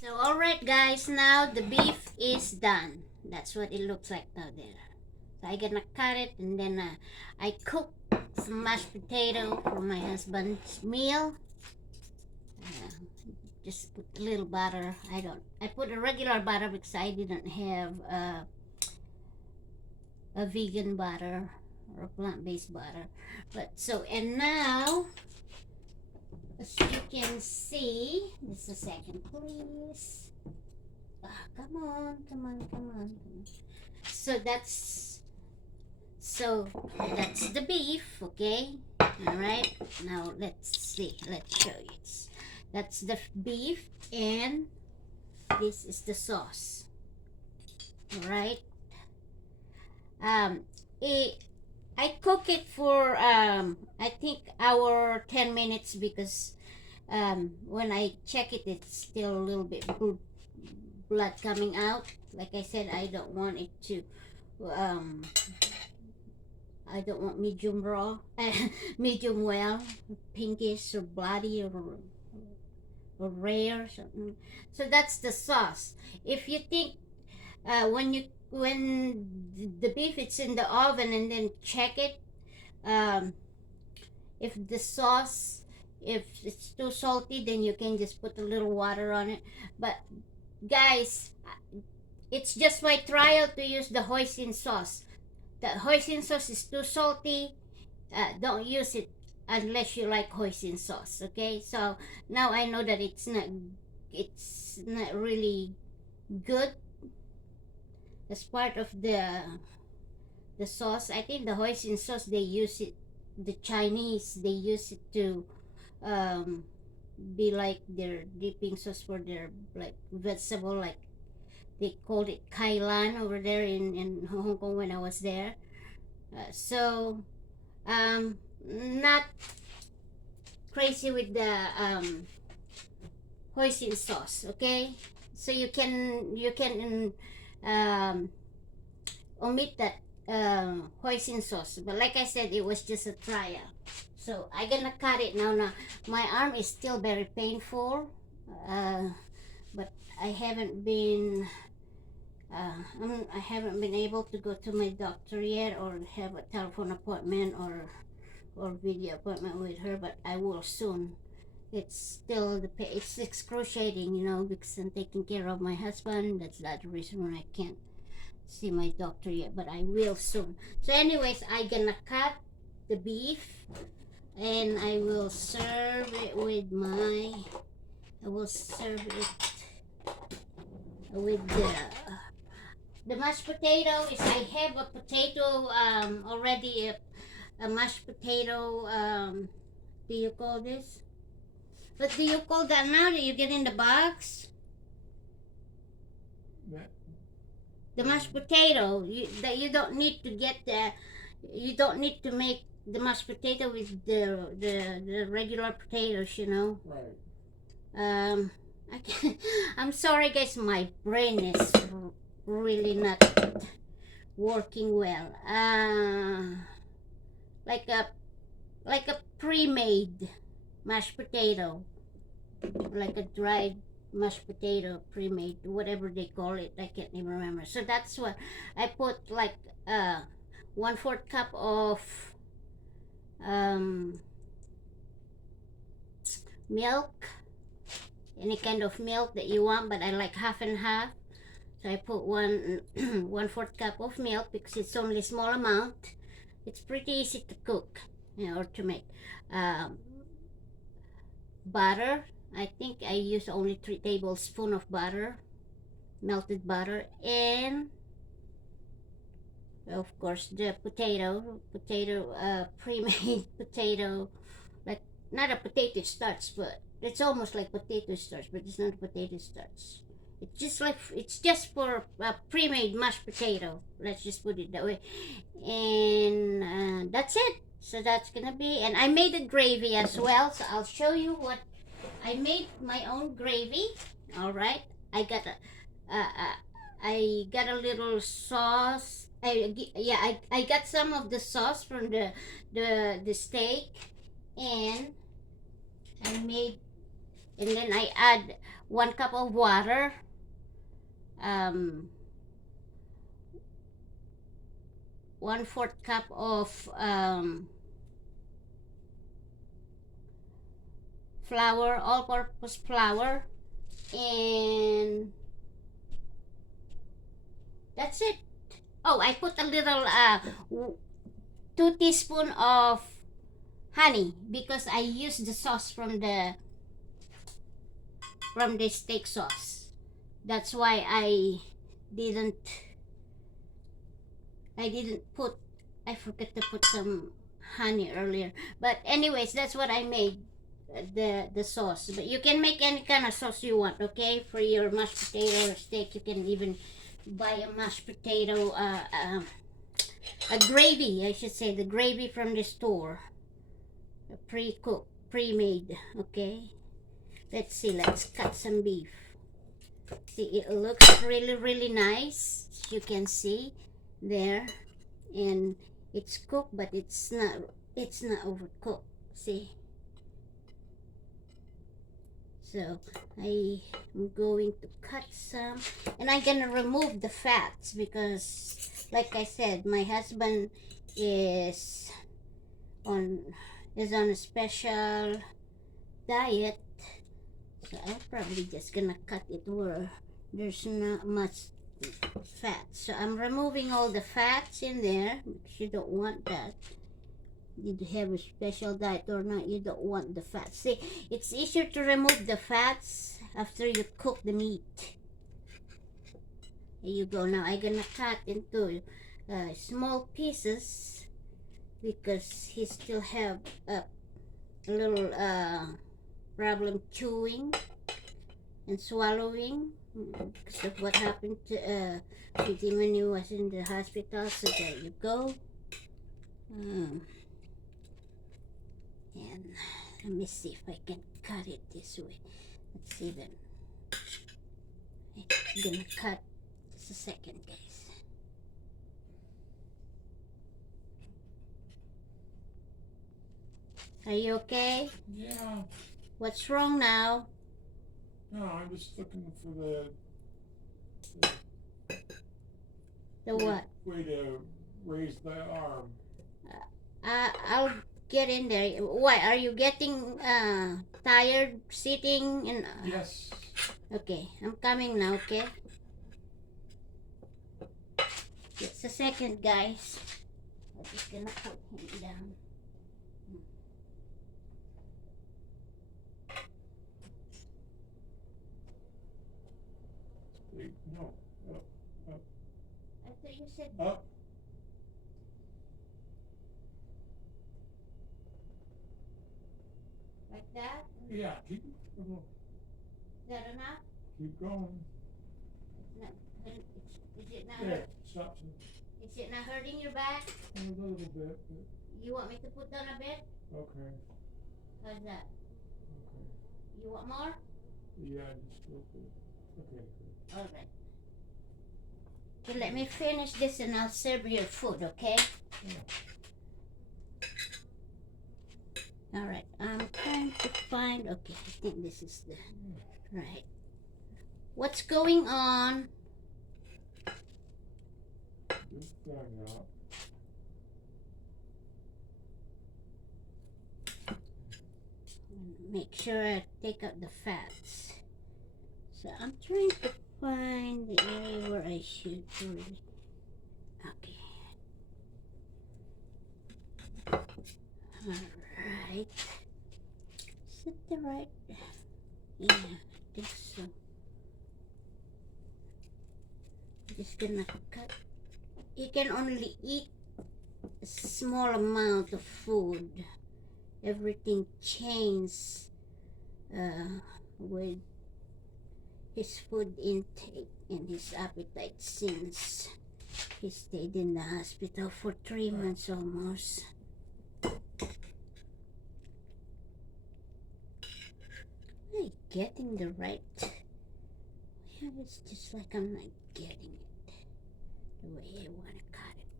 So alright guys, now the beef is done. That's what it looks like now there. So I'm gonna cut it, and then I cook some mashed potato for my husband's meal. Uh, just put a little butter. I put a regular butter because I didn't have a vegan butter or a plant-based butter. But so, and now, as you can see, just a second please. Come on, come on, come on. So that's the beef, okay? All right. Now let's see. Let's show you. That's the beef, and this is the sauce. All right. Um, it, I cook it for I think hour 10 minutes because when I check it, it's still a little bit blood coming out. Like I said, I don't want it to um I don't want medium raw, medium well, pinkish or bloody or rare or something. So that's the sauce. If you think when the beef it's in the oven and then check it, um, if the sauce if it's too salty, then you can just put a little water on it. But guys, it's just my trial to use the hoisin sauce. The hoisin sauce is too salty. Don't use it unless you like hoisin sauce. Okay, so now I know that it's not really good as part of the sauce. I think the hoisin sauce they use it. The Chinese they use it to um, be like their dipping sauce for their like vegetable, like they called it kailan over there in Hong Kong when I was there. So not crazy with the hoisin sauce, okay? So you can um, omit that hoisin sauce. But like I said, it was just a trial. So I'm gonna cut it now. Now my arm is still very painful, but I haven't been I haven't been able to go to my doctor yet or have a telephone appointment or video appointment with her, but I will soon. It's still it's excruciating, because I'm taking care of my husband. That's the reason why I can't see my doctor yet, but I will soon. So, anyways, I gonna cut the beef and I will serve it with I will serve it with the mashed potato. Is I have a potato already a mashed potato do you call this? What do you call that now that you get in the box? The mashed potato. That you don't need to get the. You don't need to make the mashed potato with the regular potatoes. Right. I can, I'm sorry, guys. My brain is really not working well. Like a pre-made mashed potato, like a dried mashed potato, pre-made, whatever they call it. I can't even remember. So that's what I put, like 1/4 cup of um, milk, any kind of milk that you want, but I like half and half. So I put 1/4 cup of milk because it's only a small amount. It's pretty easy to cook, or to make. Um, Butter. I think I use only 3 tablespoons of butter, melted butter, and of course the pre-made potato, like not a potato starch, but it's almost like potato starch, but it's not potato starch. It's just for a pre-made mashed potato. Let's just put it that way, and that's it. So that's gonna be, and I made a gravy as well. So I'll show you what I made. My own gravy. All right, I got a little sauce. I got some of the sauce from the steak, and I made and then I add 1 cup of water, um, 1/4 cup of flour, all-purpose flour, and that's it. Oh, I put a little 2 teaspoons of honey because I used the sauce from the steak sauce. That's why didn't put, I forgot to put some honey earlier. But anyways, that's what I made, the sauce. But you can make any kind of sauce you want, okay? For your mashed potato or steak, you can even buy a mashed potato, a gravy, I should say, the gravy from the store, pre-cooked, pre-made, okay? Let's see, let's cut some beef. See, it looks really, really nice, as you can see there, and it's cooked, but it's not overcooked. See, so I am going to cut some, and I'm gonna remove the fats because, like I said, my husband is on a special diet, so I'm probably just gonna cut it where there's not much fat. So I'm removing all the fats in there because you don't want that. Did you have a special diet or not? You don't want the fat. See, it's easier to remove the fats after you cook the meat. Here you go. Now I'm gonna cut into small pieces because he still have a little problem chewing and swallowing because of what happened to with him when he was in the hospital. So there you go. And let me see if I can cut it this way. Let's see then. I'm gonna cut just a second, guys. Are you okay? Yeah. What's wrong now? No, I'm just looking for The what? way to raise the arm. I'll get in there. Why? Are you getting tired sitting? And Yes. okay, I'm coming now, okay? Just a second, guys. I'm just gonna put him down. No. Up. I thought you said Up. like that. Yeah. Keep. Is that enough? Keep going. No. Is it not? There. Stop. Is it not hurting your back? A little bit. You want me to put down a bit? Okay. How's that? Okay. You want more? Yeah, just a little bit. Okay. Good. All right. So let me finish this and I'll serve your food, okay? Yeah. All right. I'm trying to find. Okay, I think this is the right. What's going on? Just going out. Make sure I take out the fats. So I'm trying to find the area where I should do it. Okay. Alright. Is it the right? Yeah, I think so. I'm just gonna cut. You can only eat a small amount of food. Everything changed with his food intake and his appetite since he stayed in the hospital for 3 months almost. Am I getting the right? Yeah, it's just like I'm not getting it the way I want to cut it.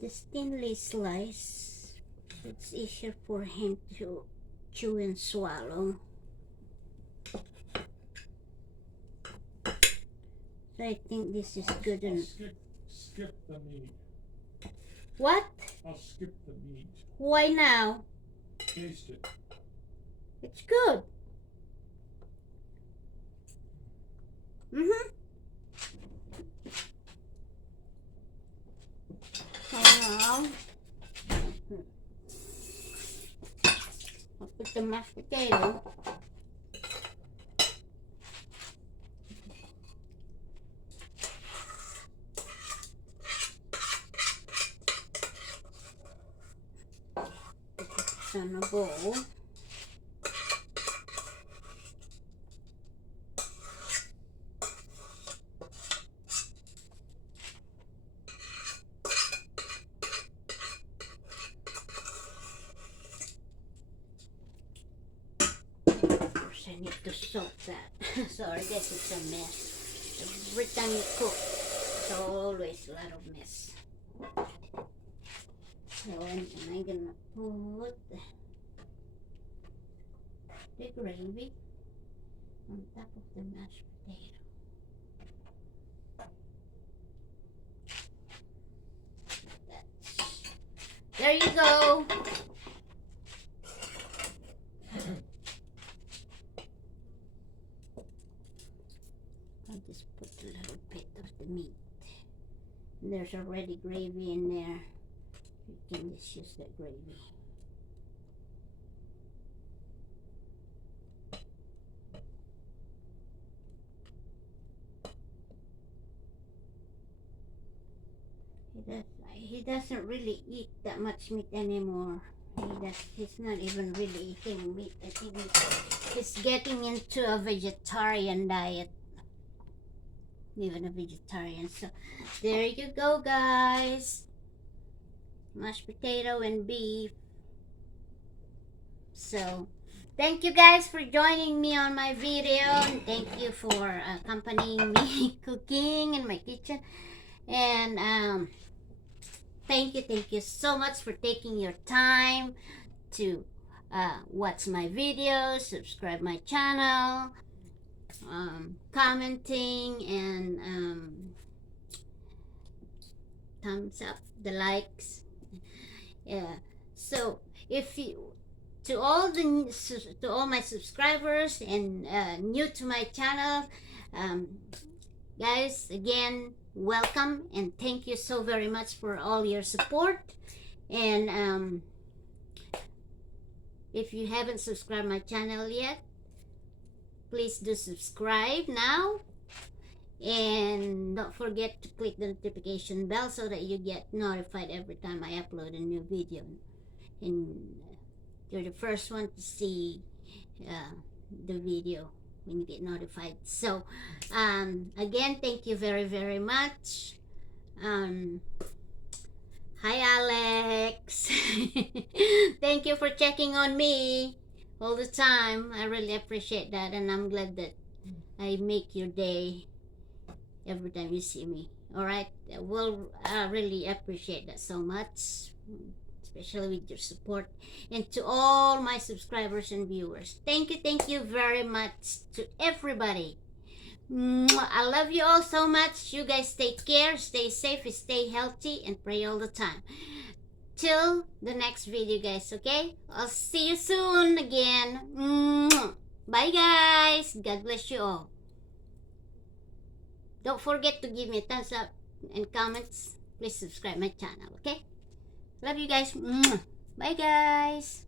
This thinly sliced It's easier for him to chew and swallow. So I think this is good I'll enough. skip the meat. What? I'll skip the meat. Why now? Taste it. It's good. Mm-hmm. So now, I'll put the mashed potato. On a bowl. I need to soak that. Sorry guys, it's a mess. Every time you cook, it's always a lot of mess. So and I'm gonna put the gravy on top of the mashed potato. There you go. I'll just put a little bit of the meat. And there's already gravy in there. You can just use that gravy. He doesn't really eat that much meat anymore. He's not even really eating meat. I think he's getting into a vegetarian diet. Even a vegetarian. So there you go, guys. Mashed potato and beef. So thank you guys for joining me on my video, and thank you for accompanying me cooking in my kitchen. And thank you so much for taking your time to watch my videos, subscribe my channel, commenting, and thumbs up, the likes. Yeah. So if you to all my subscribers and new to my channel, guys, again, welcome and thank you so very much for all your support. And if you haven't subscribed my channel yet, please do subscribe now, and don't forget to click the notification bell so that you get notified every time I upload a new video, and you're the first one to see the video when you get notified. So again, thank you very much. Hi Alex. Thank you for checking on me all the time. I really appreciate that, and I'm glad that I make your day every time you see me. Alright, well, I really appreciate that so much, especially with your support. And to all my subscribers and viewers, thank you very much to everybody. I love you all so much. You guys take care, stay safe, stay healthy, and pray all the time. Till the next video, guys, okay? I'll see you soon again. Bye, guys. God bless you all. Don't forget to give me a thumbs up and comments. Please subscribe my channel, okay? Love you guys. Bye, guys.